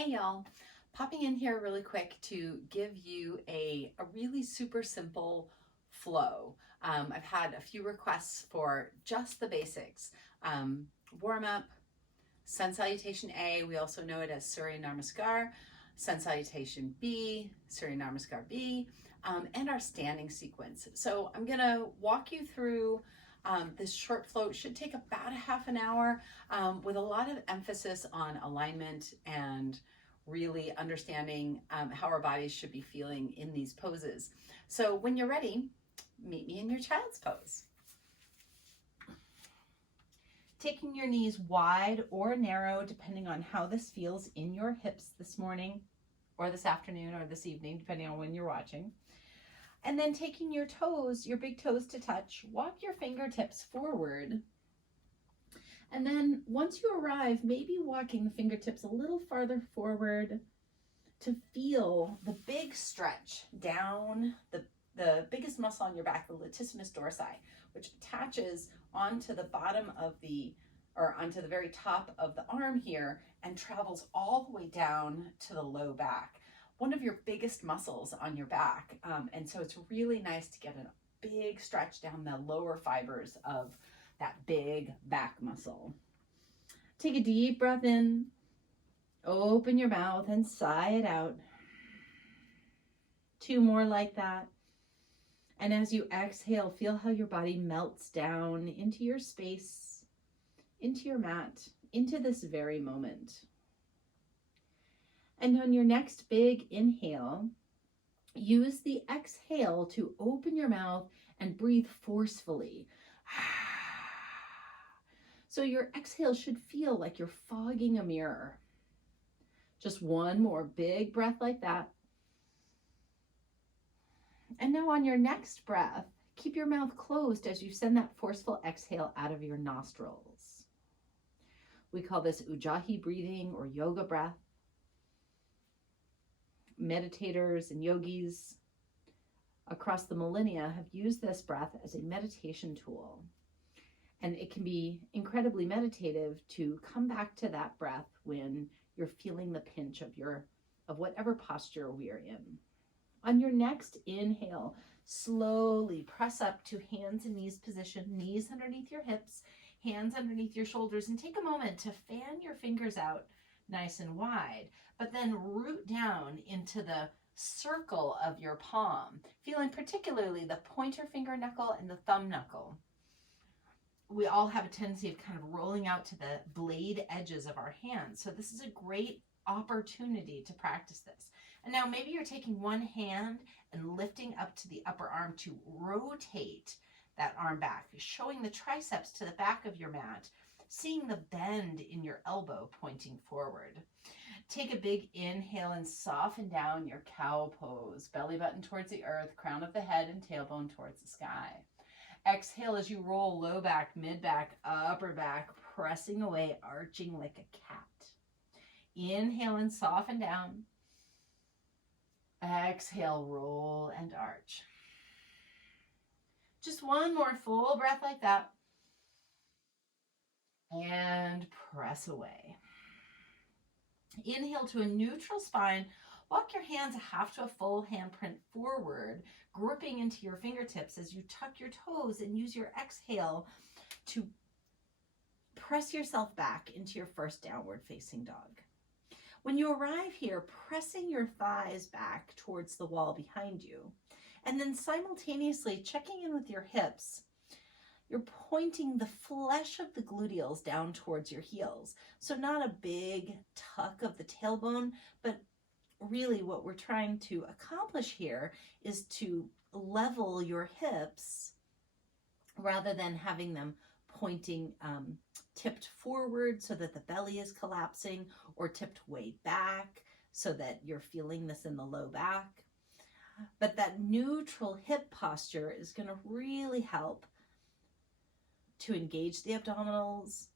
Hey y'all, popping in here really quick to give you a really super simple flow. I've had a few requests for just the basics. Warm up, Sun Salutation A, we also know it as Surya Namaskar, Sun Salutation B, Surya Namaskar B, and our standing sequence. So I'm gonna walk you through this short flow. It should take about a half an hour with a lot of emphasis on alignment and really understanding how our bodies should be feeling in these poses. So when you're ready, meet me in your child's pose. Taking your knees wide or narrow, depending on how this feels in your hips this morning or this afternoon or this evening, depending on when you're watching. And then taking your toes, your big toes to touch, walk your fingertips forward. And then once you arrive, maybe walking the fingertips a little farther forward to feel the big stretch down the biggest muscle on your back, the latissimus dorsi, which attaches onto the bottom of onto the very top of the arm here and travels all the way down to the low back. One of your biggest muscles on your back. And so it's really nice to get a big stretch down the lower fibers of that big back muscle. Take a deep breath in, open your mouth and sigh it out. 2 more like that. And as you exhale, feel how your body melts down into your space, into your mat, into this very moment. And on your next big inhale, use the exhale to open your mouth and breathe forcefully. So your exhale should feel like you're fogging a mirror. Just 1 more big breath like that. And now on your next breath, keep your mouth closed as you send that forceful exhale out of your nostrils. We call this Ujjayi breathing or yoga breath. Meditators and yogis across the millennia have used this breath as a meditation tool. And it can be incredibly meditative to come back to that breath when you're feeling the pinch of whatever posture we are in. On your next inhale, slowly press up to hands and knees position, knees underneath your hips, hands underneath your shoulders, and take a moment to fan your fingers out nice and wide, but then root down into the circle of your palm, feeling particularly the pointer finger knuckle and the thumb knuckle. We all have a tendency of kind of rolling out to the blade edges of our hands. So this is a great opportunity to practice this. And now maybe you're taking one hand and lifting up to the upper arm to rotate that arm back, showing the triceps to the back of your mat, seeing the bend in your elbow pointing forward. Take a big inhale and soften down your cow pose, belly button towards the earth, crown of the head and tailbone towards the sky. Exhale as you roll low back, mid back, upper back, pressing away, arching like a cat. Inhale and soften down. Exhale, roll and arch. Just 1 more full breath like that. And press away. Inhale to a neutral spine. Walk your hands a half to a full handprint forward, gripping into your fingertips as you tuck your toes and use your exhale to press yourself back into your first downward facing dog. When you arrive here, pressing your thighs back towards the wall behind you, and then simultaneously checking in with your hips, you're pointing the flesh of the gluteals down towards your heels. So not a big tuck of the tailbone, but really what we're trying to accomplish here is to level your hips rather than having them pointing tipped forward so that the belly is collapsing, or tipped way back so that you're feeling this in the low back. But that neutral hip posture is going to really help to engage the abdominals,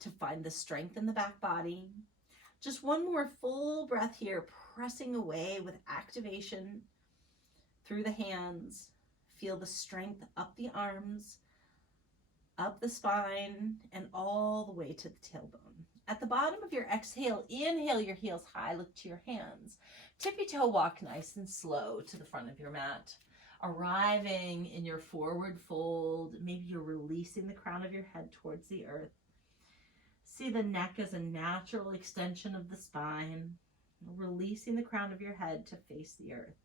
to find the strength in the back body. Just 1 more full breath here, pressing away with activation through the hands. Feel the strength up the arms, up the spine, and all the way to the tailbone. At the bottom of your exhale, inhale your heels high, look to your hands. Tippy toe walk nice and slow to the front of your mat. Arriving in your forward fold, maybe you're releasing the crown of your head towards the earth. See the neck as a natural extension of the spine, releasing the crown of your head to face the earth.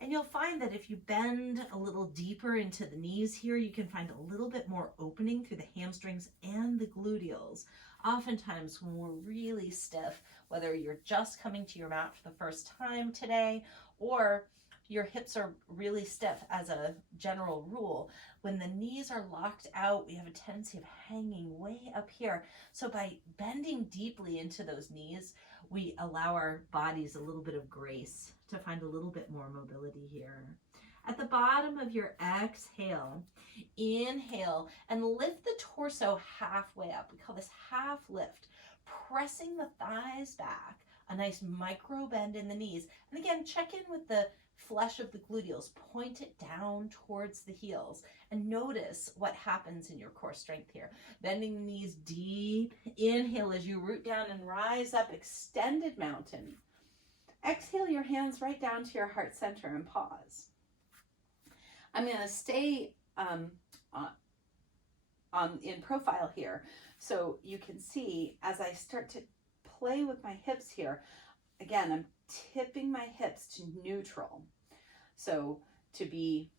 And you'll find that if you bend a little deeper into the knees here, you can find a little bit more opening through the hamstrings and the gluteals. Oftentimes when we're really stiff, whether you're just coming to your mat for the first time today, or your hips are really stiff as a general rule, when the knees are locked out, we have a tendency of hanging way up here. So by bending deeply into those knees, we allow our bodies a little bit of grace to find a little bit more mobility here. At the bottom of your exhale, inhale and lift the torso halfway up. We call this half lift, pressing the thighs back, a nice micro bend in the knees. And again, check in with the flesh of the gluteals, point it down towards the heels, and notice what happens in your core strength here. Bending the knees deep, inhale as you root down and rise up, extended mountain. Exhale your hands right down to your heart center and pause. I'm going to stay in profile here so you can see as I start to play with my hips here. Again, I'm tipping my hips to neutral. So to be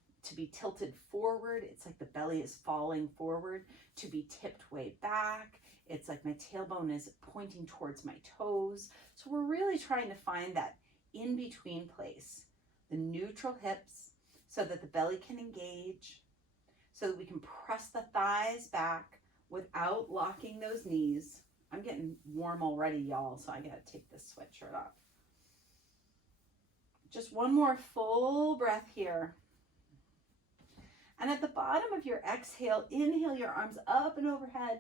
tilted forward, it's like the belly is falling forward. To be tipped way back, it's like my tailbone is pointing towards my toes. So we're really trying to find that in-between place, the neutral hips, so that the belly can engage, so that we can press the thighs back without locking those knees. I'm getting warm already, y'all, so I gotta take this sweatshirt off. Just one more full breath here. And at the bottom of your exhale, inhale your arms up and overhead.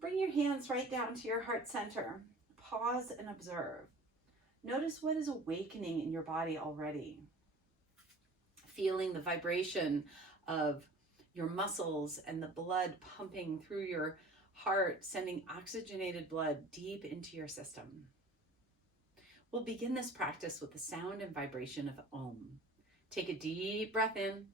Bring your hands right down to your heart center. Pause and observe. Notice what is awakening in your body already. Feeling the vibration of your muscles and the blood pumping through your heart, sending oxygenated blood deep into your system. We'll begin this practice with the sound and vibration of Om. Take a deep breath in.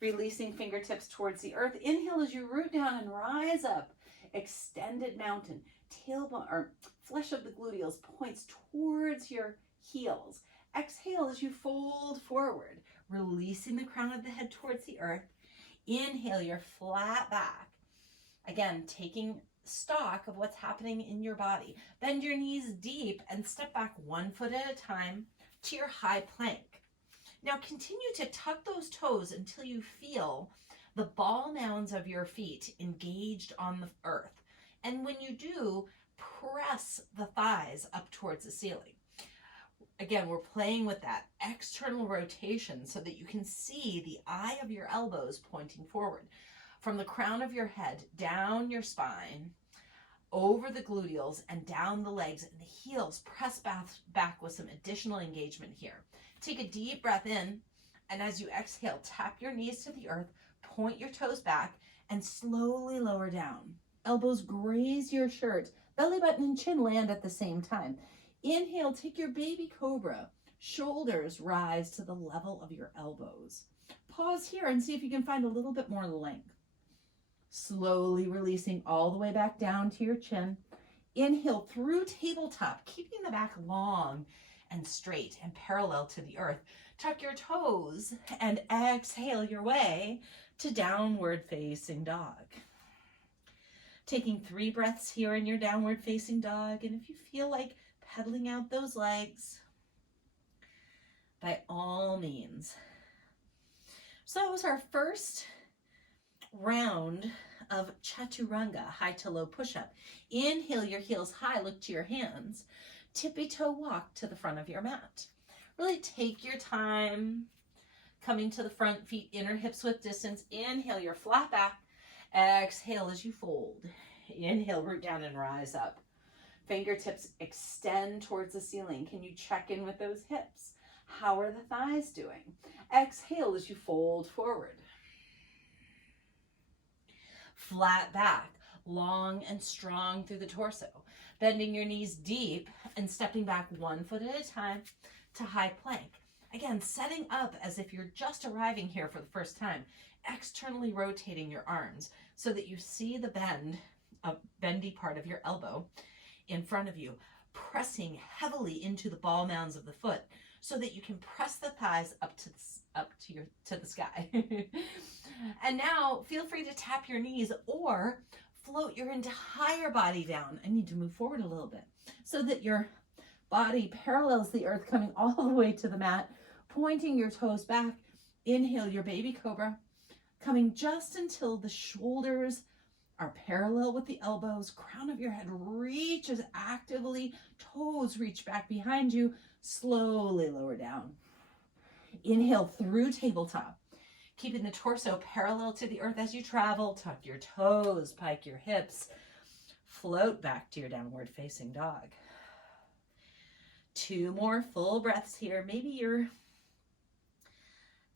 Releasing fingertips towards the earth. Inhale as you root down and rise up. Extended mountain. Tailbone or flesh of the gluteals points towards your heels. Exhale as you fold forward, releasing the crown of the head towards the earth. Inhale your flat back. Again, taking stock of what's happening in your body. Bend your knees deep and step back 1 foot at a time to your high plank. Now continue to tuck those toes until you feel the ball mounds of your feet engaged on the earth. And when you do, press the thighs up towards the ceiling. Again, we're playing with that external rotation so that you can see the eye of your elbows pointing forward. From the crown of your head, down your spine, over the gluteals, and down the legs, and the heels press back with some additional engagement here. Take a deep breath in, and as you exhale, tap your knees to the earth, point your toes back, and slowly lower down. Elbows graze your shirt, belly button and chin land at the same time. Inhale, take your baby cobra. Shoulders rise to the level of your elbows. Pause here and see if you can find a little bit more length. Slowly releasing all the way back down to your chin. Inhale through tabletop, keeping the back long and straight and parallel to the earth. Tuck your toes and exhale your way to downward facing dog. Taking 3 breaths here in your downward facing dog. And if you feel like pedaling out those legs, by all means. So that was our first round of Chaturanga, high to low push-up. Inhale your heels high, look to your hands. Tippy toe walk to the front of your mat. Really take your time coming to the front, feet inner hips width distance. Inhale your flat back. Exhale as you fold. Inhale, root down and rise up. Fingertips extend towards the ceiling. Can you check in with those hips? How are the thighs doing? Exhale as you fold forward. Flat back, long and strong through the torso. Bending your knees deep and stepping back 1 foot at a time to high plank. Again, setting up as if you're just arriving here for the first time. Externally rotating your arms so that you see the bendy part of your elbow in front of you, pressing heavily into the ball mounds of the foot so that you can press the thighs up to the sky. And now feel free to tap your knees or float your entire body down. I need to move forward a little bit so that your body parallels the earth, coming all the way to the mat, pointing your toes back. Inhale your baby cobra, coming just until the shoulders are parallel with the elbows, crown of your head reaches actively, toes reach back behind you, slowly lower down. Inhale through tabletop, keeping the torso parallel to the earth as you travel. Tuck your toes, pike your hips, float back to your downward facing dog. 2 more full breaths here. Maybe you're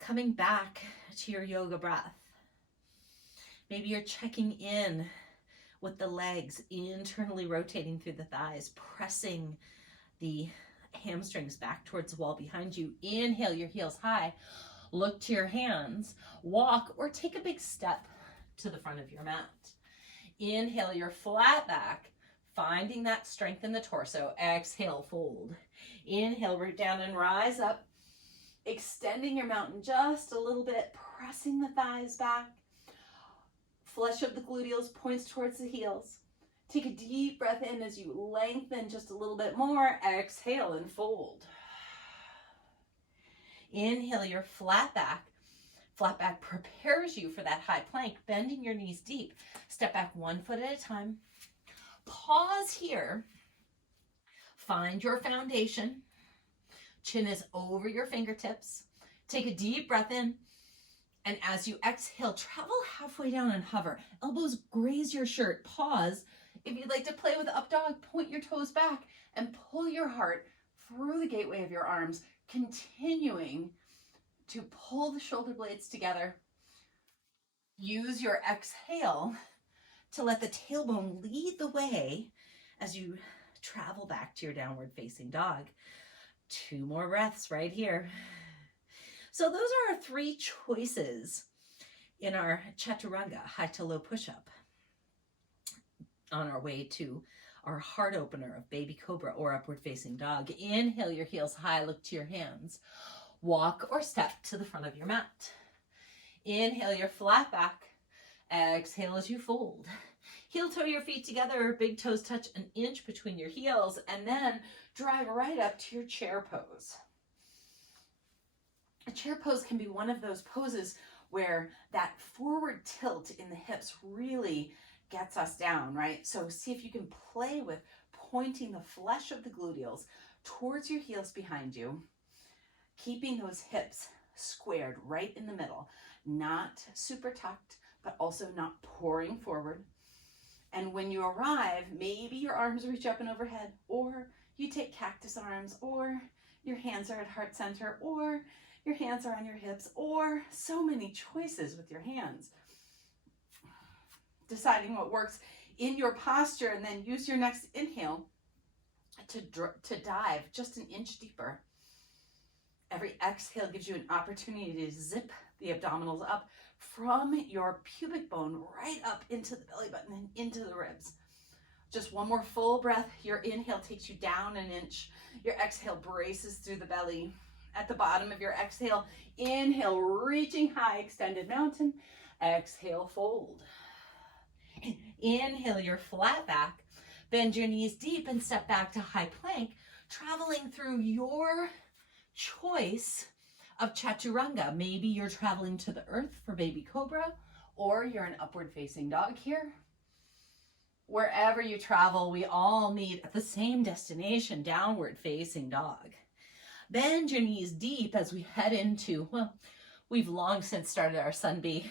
coming back to your yoga breath. Maybe you're checking in with the legs, internally rotating through the thighs, pressing the hamstrings back towards the wall behind you. Inhale your heels high, look to your hands, walk or take a big step to the front of your mat. Inhale your flat back, finding that strength in the torso. Exhale, fold. Inhale, root down and rise up, extending your mountain just a little bit, pressing the thighs back. Flesh of the gluteals points towards the heels. Take a deep breath in as you lengthen just a little bit more. Exhale and fold. Inhale your flat back. Flat back prepares you for that high plank, bending your knees deep. Step back 1 foot at a time. Pause here. Find your foundation. Chin is over your fingertips. Take a deep breath in. And as you exhale, travel halfway down and hover. Elbows graze your shirt. Pause. If you'd like to play with up dog, point your toes back and pull your heart through the gateway of your arms, continuing to pull the shoulder blades together. Use your exhale to let the tailbone lead the way as you travel back to your downward facing dog. 2 more breaths right here. So those are our 3 choices in our Chaturanga, high to low push-up, on our way to our heart opener of baby cobra or upward facing dog. Inhale your heels high, look to your hands. Walk or step to the front of your mat. Inhale your flat back. Exhale as you fold. Heel toe your feet together, big toes touch an inch between your heels, and then drive right up to your chair pose. A chair pose can be one of those poses where that forward tilt in the hips really gets us down, right? So see if you can play with pointing the flesh of the gluteals towards your heels behind you, keeping those hips squared right in the middle, not super tucked, but also not pouring forward. And when you arrive, maybe your arms reach up and overhead, or you take cactus arms, or your hands are at heart center, or your hands are on your hips, or so many choices with your hands. Deciding what works in your posture, and then use your next inhale to dive just an inch deeper. Every exhale gives you an opportunity to zip the abdominals up from your pubic bone right up into the belly button and into the ribs. Just 1 more full breath. Your inhale takes you down an inch. Your exhale braces through the belly. At the bottom of your exhale, inhale, reaching high, extended mountain. Exhale, fold. Inhale your flat back. Bend your knees deep and step back to high plank, traveling through your choice of Chaturanga. Maybe you're traveling to the earth for baby cobra, or you're an upward facing dog here. Wherever you travel, we all meet at the same destination, downward facing dog. Bend your knees deep as we head into, well, we've long since started our sun bee,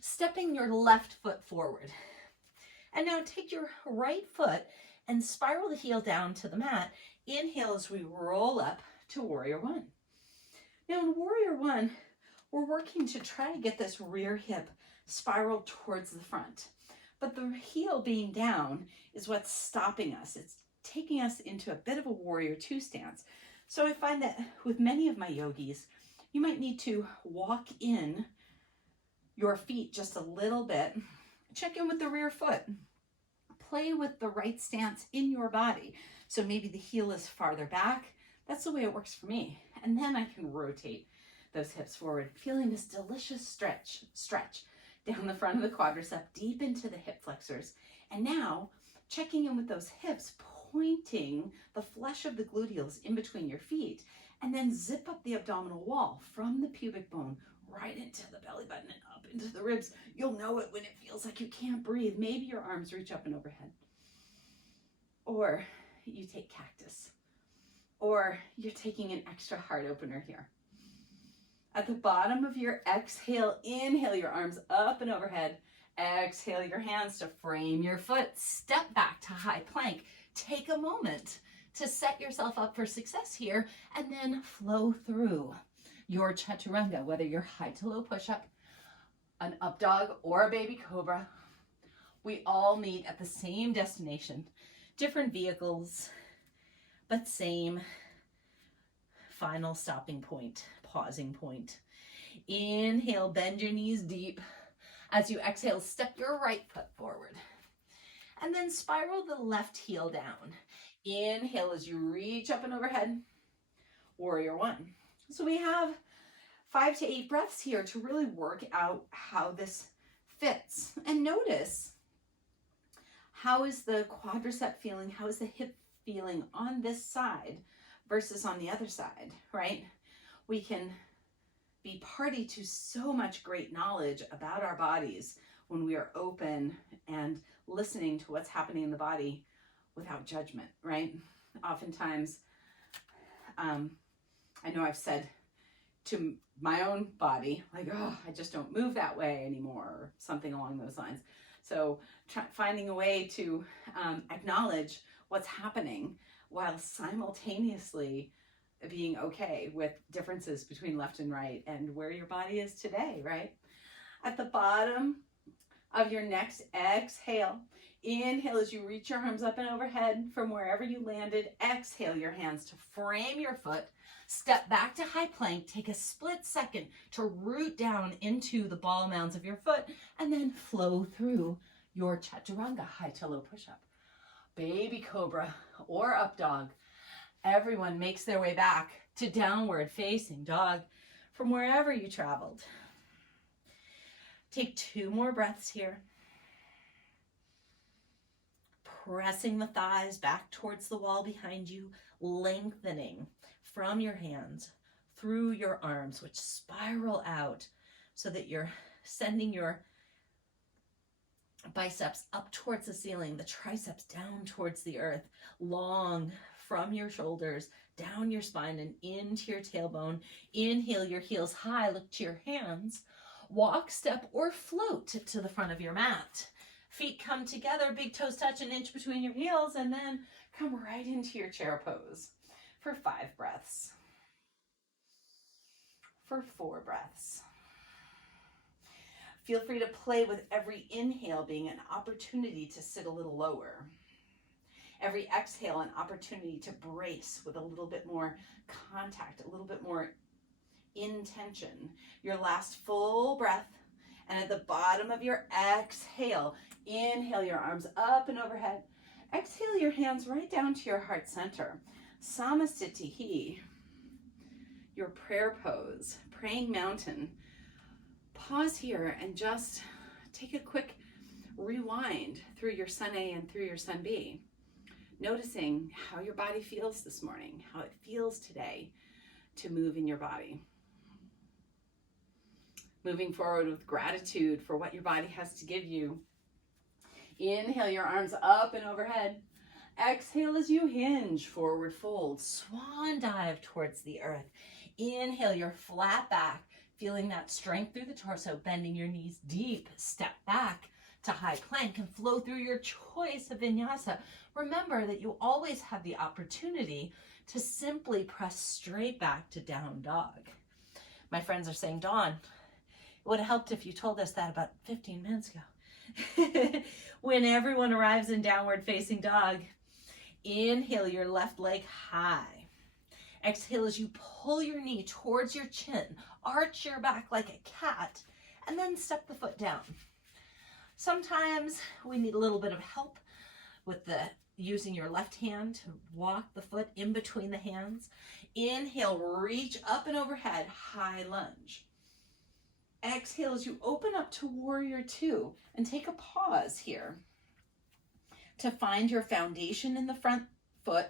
stepping your left foot forward. And now take your right foot and spiral the heel down to the mat. Inhale as we roll up to Warrior One. Now in Warrior One, we're working to try to get this rear hip spiral towards the front. But the heel being down is what's stopping us. It's taking us into a bit of a Warrior Two stance. So I find that with many of my yogis, you might need to walk in your feet just a little bit. Check in with the rear foot. Play with the right stance in your body. So maybe the heel is farther back. That's the way it works for me. And then I can rotate those hips forward, feeling this delicious stretch down the front of the quadricep, deep into the hip flexors. And now checking in with those hips, pointing the flesh of the gluteals in between your feet, and then zip up the abdominal wall from the pubic bone right into the belly button and up into the ribs. You'll know it when it feels like you can't breathe. Maybe your arms reach up and overhead. Or you take cactus. Or you're taking an extra heart opener here. At the bottom of your exhale, inhale your arms up and overhead. Exhale your hands to frame your foot. Step back to high plank. Take a moment to set yourself up for success here, and then flow through your chaturanga, whether you're high to low push-up, an up dog, or a baby cobra. We all meet at the same destination, different vehicles, but same final stopping point, pausing point. Inhale, bend your knees deep. As you exhale, step your right foot forward. And then spiral the left heel down. Inhale as you reach up and overhead. Warrior One. So we have 5 to 8 breaths here to really work out how this fits. And notice, how is the quadricep feeling? How is the hip feeling on this side versus on the other side, right? We can be party to so much great knowledge about our bodies when we are open and listening to what's happening in the body without judgment, right? Oftentimes, I know I've said to my own body, like, oh, I just don't move that way anymore, or something along those lines. So finding a way to acknowledge what's happening while simultaneously being okay with differences between left and right and where your body is today, right? At the bottom of your next exhale, inhale as you reach your arms up and overhead from wherever you landed. Exhale your hands to frame your foot. Step back to high plank. Take a split second to root down into the ball mounds of your foot, and then flow through your chaturanga, high to low push-up. Baby cobra or up dog. Everyone makes their way back to downward facing dog from wherever you traveled. Take 2 more breaths here. Pressing the thighs back towards the wall behind you, lengthening from your hands through your arms, which spiral out so that you're sending your biceps up towards the ceiling, the triceps down towards the earth, long from your shoulders, down your spine and into your tailbone. Inhale your heels high, look to your hands. Walk, step, or float to the front of your mat. Feet come together, big toes touch an inch between your heels, and then come right into your chair pose for 5 breaths. For 4 breaths. Feel free to play with every inhale being an opportunity to sit a little lower. Every exhale, an opportunity to brace with a little bit more contact, a little bit more intention. Your last full breath, and at the bottom of your exhale, inhale your arms up and overhead. Exhale your hands right down to your heart center. Samasthiti, your prayer pose, praying mountain. Pause here and just take a quick rewind through your Sun A and through your Sun B. Noticing how your body feels this morning, how it feels today to move in your body. Moving forward with gratitude for what your body has to give you. Inhale your arms up and overhead. Exhale as you hinge, forward fold, swan dive towards the earth. Inhale your flat back, feeling that strength through the torso, bending your knees deep, step back to high plank and flow through your choice of vinyasa. Remember that you always have the opportunity to simply press straight back to down dog. My friends are saying, Dawn, it would have helped if you told us that about 15 minutes ago. When everyone arrives in downward facing dog, inhale your left leg high. Exhale as you pull your knee towards your chin, arch your back like a cat, and then step the foot down. Sometimes we need a little bit of help with using your left hand to walk the foot in between the hands. Inhale, reach up and overhead, high lunge. Exhale as you open up to warrior two and take a pause here to find your foundation in the front foot,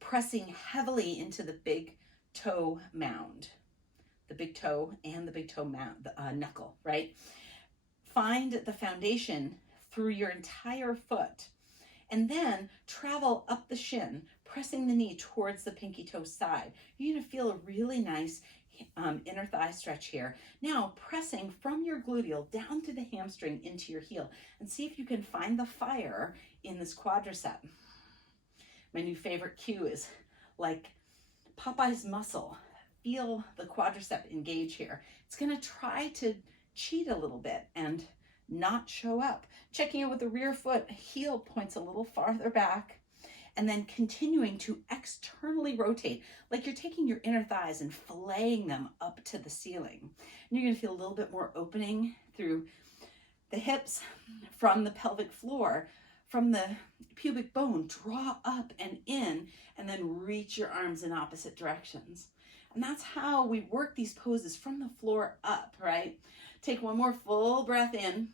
pressing heavily into the big toe mound, the big toe and the big toe mound, knuckle, right? Find the foundation through your entire foot, and then travel up the shin, pressing the knee towards the pinky toe side. You're gonna feel a really nice inner thigh stretch here. Now pressing from your gluteal down to the hamstring into your heel, and see if you can find the fire in this quadricep. My new favorite cue is like Popeye's muscle. Feel the quadricep engage here. It's gonna try to cheat a little bit and not show up. Checking in with the rear foot, heel points a little farther back, and then continuing to externally rotate, like you're taking your inner thighs and filleting them up to the ceiling. And you're gonna feel a little bit more opening through the hips, from the pelvic floor, from the pubic bone, draw up and in, and then reach your arms in opposite directions. And that's how we work these poses, from the floor up, right? Take one more full breath in.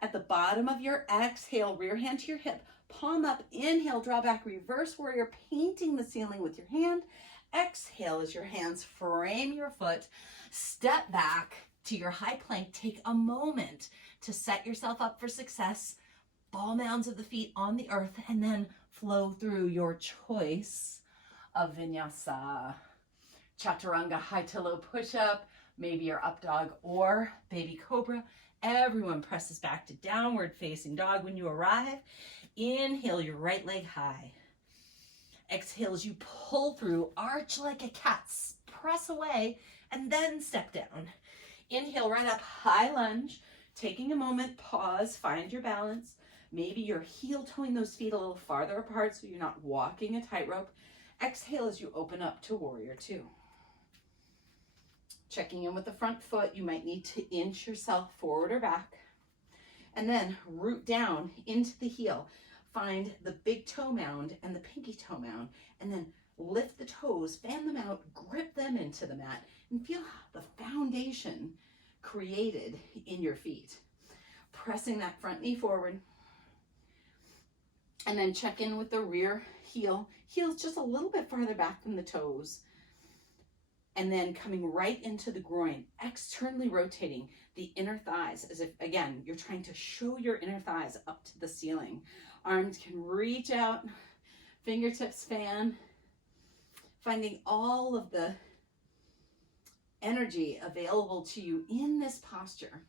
At the bottom of your exhale, rear hand to your hip, palm up, inhale, draw back, reverse warrior, painting the ceiling with your hand. Exhale as your hands frame your foot, step back to your high plank. Take a moment to set yourself up for success. Ball mounds of the feet on the earth, and then flow through your choice of vinyasa. Chaturanga, high to low push-up, maybe your up dog or baby cobra. Everyone presses back to downward facing dog when you arrive. Inhale your right leg high. Exhale as you pull through, arch like a cat, press away, and then step down. Inhale right up, high lunge. Taking a moment, pause, find your balance. Maybe you're heel toeing those feet a little farther apart so you're not walking a tightrope. Exhale as you open up to warrior two. Checking in with the front foot, you might need to inch yourself forward or back. And then root down into the heel. Find the big toe mound and the pinky toe mound, and then lift the toes, fan them out, grip them into the mat, and feel the foundation created in your feet. Pressing that front knee forward. And then check in with the rear heel. Heel's just a little bit farther back than the toes. And then coming right into the groin, externally rotating the inner thighs as if, again, you're trying to show your inner thighs up to the ceiling. Arms can reach out, fingertips fan, finding all of the energy available to you in this posture.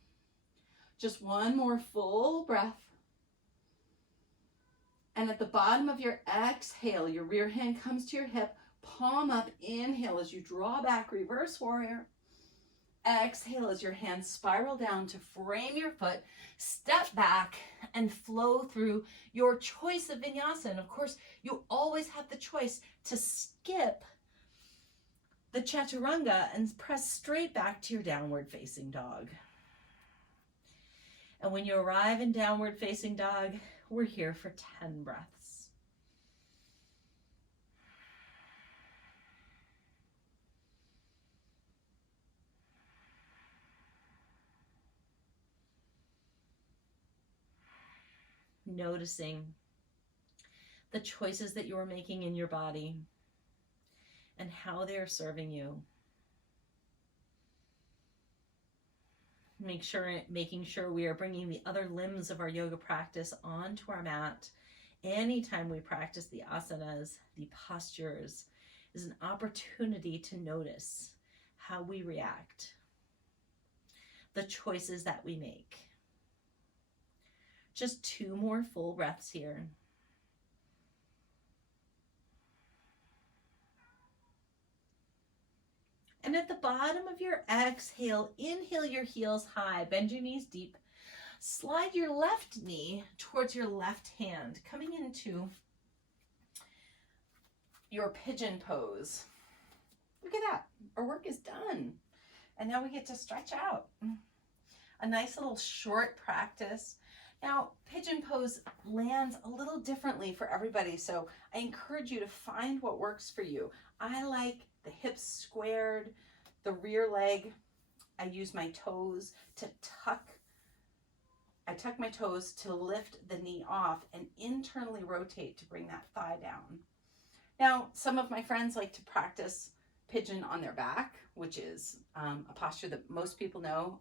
Just one more full breath. And at the bottom of your exhale, your rear hand comes to your hip, palm up, inhale as you draw back, reverse warrior. Exhale as your hands spiral down to frame your foot, step back and flow through your choice of vinyasa. And of course, you always have the choice to skip the chaturanga and press straight back to your downward facing dog. And when you arrive in downward facing dog, we're here for 10 breaths. Noticing the choices that you're making in your body and how they're serving you. Making sure we are bringing the other limbs of our yoga practice onto our mat. Anytime we practice the asanas, the postures, is an opportunity to notice how we react, the choices that we make. Just 2 more full breaths here. And at the bottom of your exhale, inhale your heels high, bend your knees deep. Slide your left knee towards your left hand, coming into your pigeon pose. Look at that, our work is done. And now we get to stretch out. A nice little short practice. Now, pigeon pose lands a little differently for everybody, so I encourage you to find what works for you. I like the hips squared, the rear leg. I use my toes to tuck. I tuck my toes to lift the knee off and internally rotate to bring that thigh down. Now, some of my friends like to practice pigeon on their back, which is a posture that most people know,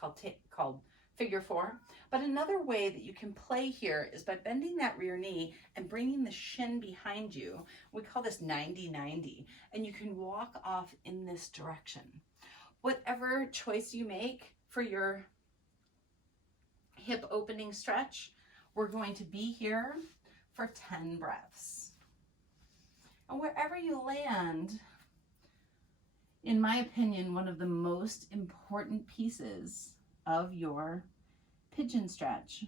called figure 4. But another way that you can play here is by bending that rear knee and bringing the shin behind you. We call this 90-90, and you can walk off in this direction. Whatever choice you make for your hip opening stretch, we're going to be here for 10 breaths. And wherever you land, in my opinion, one of the most important pieces of your pigeon stretch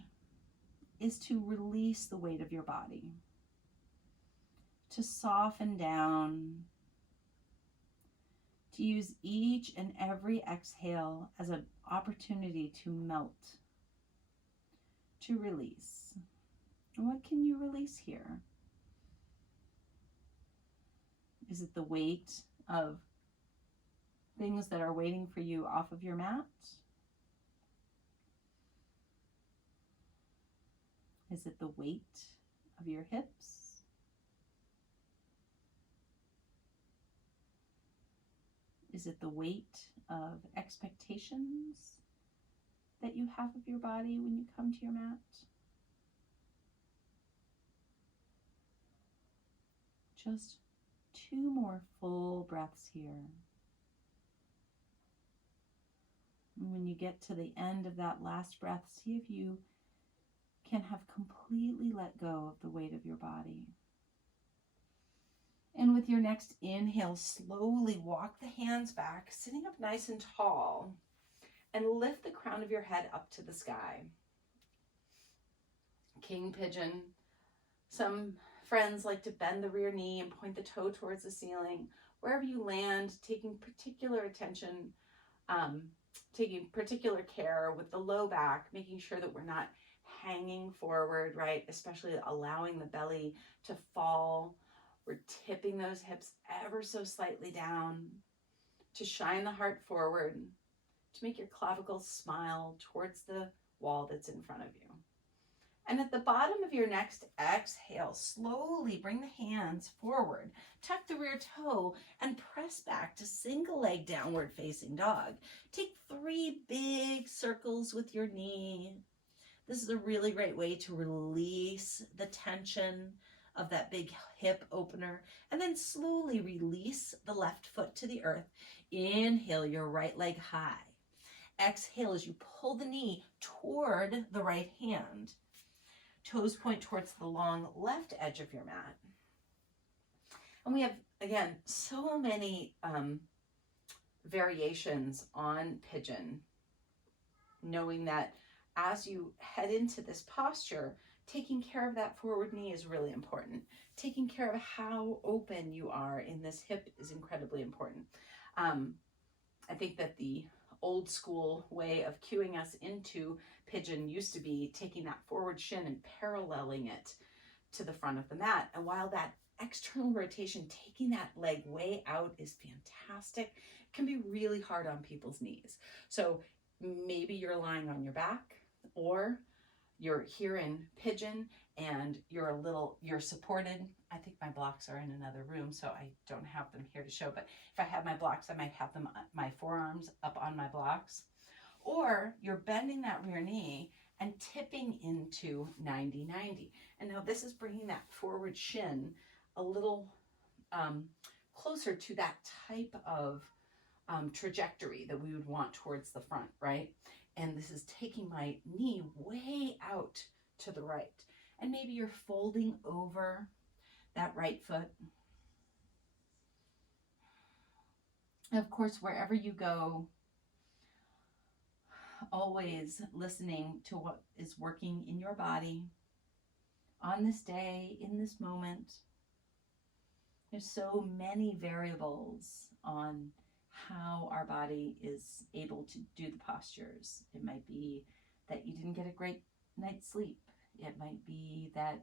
is to release the weight of your body, to soften down, to use each and every exhale as an opportunity to melt, to release. And what can you release here? Is it the weight of things that are waiting for you off of your mat? Is it the weight of your hips? Is it the weight of expectations that you have of your body when you come to your mat? Just 2 more full breaths here. And when you get to the end of that last breath, see if you can have completely let go of the weight of your body. And with your next inhale, slowly walk the hands back, sitting up nice and tall, and lift the crown of your head up to the sky. King pigeon. Some friends like to bend the rear knee and point the toe towards the ceiling. Wherever you land, taking particular attention, taking particular care with the low back, making sure that we're not hanging forward, right? Especially allowing the belly to fall. We're tipping those hips ever so slightly down to shine the heart forward, to make your clavicles smile towards the wall that's in front of you. And at the bottom of your next exhale, slowly bring the hands forward, tuck the rear toe, and press back to single leg downward facing dog. Take 3 big circles with your knee. This is a really great way to release the tension of that big hip opener, and then slowly release the left foot to the earth. Inhale your right leg high. Exhale as you pull the knee toward the right hand. Toes point towards the long left edge of your mat. And we have, again, so many variations on pigeon, knowing that as you head into this posture, taking care of that forward knee is really important. Taking care of how open you are in this hip is incredibly important. I think that the old school way of cueing us into pigeon used to be taking that forward shin and paralleling it to the front of the mat. And while that external rotation, taking that leg way out, is fantastic, it can be really hard on people's knees. So maybe you're lying on your back, or you're here in pigeon and you're supported. I think my blocks are in another room, so I don't have them here to show, but if I had my blocks, I might have them, my forearms up on my blocks. Or you're bending that rear knee and tipping into 90-90. And now this is bringing that forward shin a little closer to that type of trajectory that we would want towards the front, right? And this is taking my knee way out to the right. And maybe you're folding over that right foot. And of course, wherever you go, always listening to what is working in your body on this day, in this moment. There's so many variables on how our body is able to do the postures. It might be that you didn't get a great night's sleep. It might be that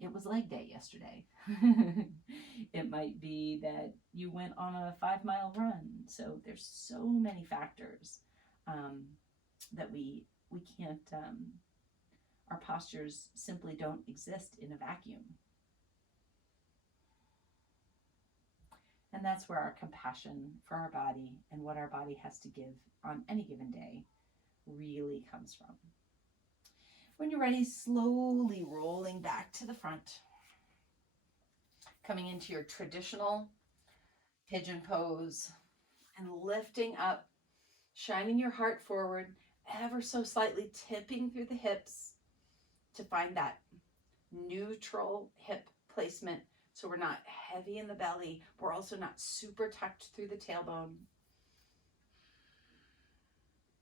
it was leg day yesterday. It might be that you went on a 5-mile run. So there's so many factors that we can't, our postures simply don't exist in a vacuum. And that's where our compassion for our body and what our body has to give on any given day really comes from. When you're ready, slowly rolling back to the front, coming into your traditional pigeon pose and lifting up, shining your heart forward, ever so slightly tipping through the hips to find that neutral hip placement. So we're not heavy in the belly. We're also not super tucked through the tailbone.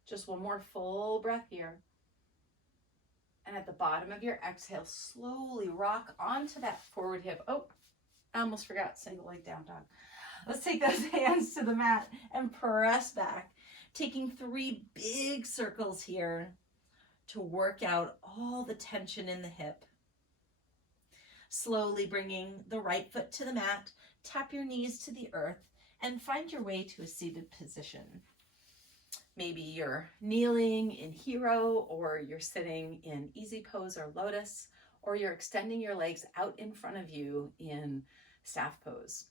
Just one more full breath here. And at the bottom of your exhale, slowly rock onto that forward hip. Oh, I almost forgot, single leg down dog. Let's take those hands to the mat and press back, taking 3 big circles here to work out all the tension in the hip. Slowly bringing the right foot to the mat, tap your knees to the earth, and find your way to a seated position. Maybe you're kneeling in hero, or you're sitting in easy pose or lotus, or you're extending your legs out in front of you in staff pose.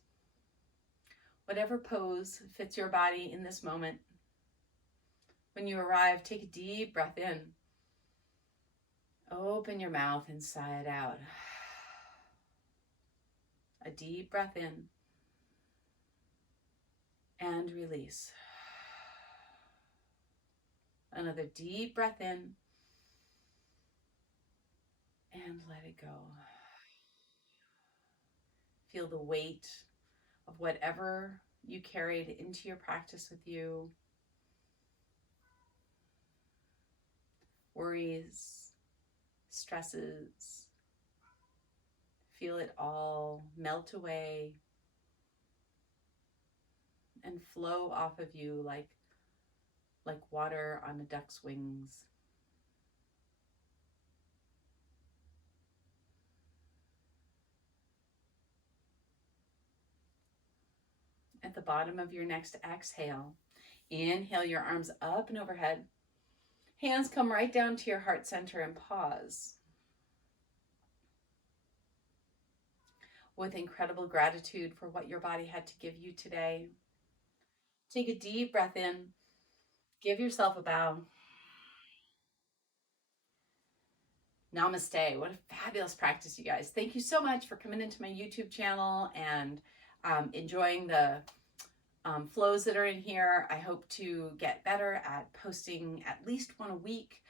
Whatever pose fits your body in this moment. When you arrive, take a deep breath in. Open your mouth and sigh it out. A deep breath in and release. Another deep breath in and let it go. Feel the weight of whatever you carried into your practice with you. Worries, stresses. Feel it all melt away and flow off of you like water on a duck's wings. At the bottom of your next exhale, inhale your arms up and overhead. Hands come right down to your heart center and pause. With incredible gratitude for what your body had to give you today, take a deep breath in. Give yourself a bow. Namaste. What a fabulous practice, you guys. Thank you so much for coming into my YouTube channel and enjoying the flows that are in here. I hope to get better at posting at least one a week.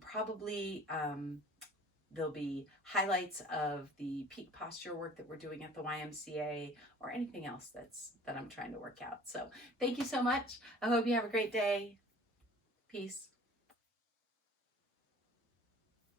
Probably there'll be highlights of the peak posture work that we're doing at the YMCA or anything else that I'm trying to work out. So thank you so much. I hope you have a great day. Peace.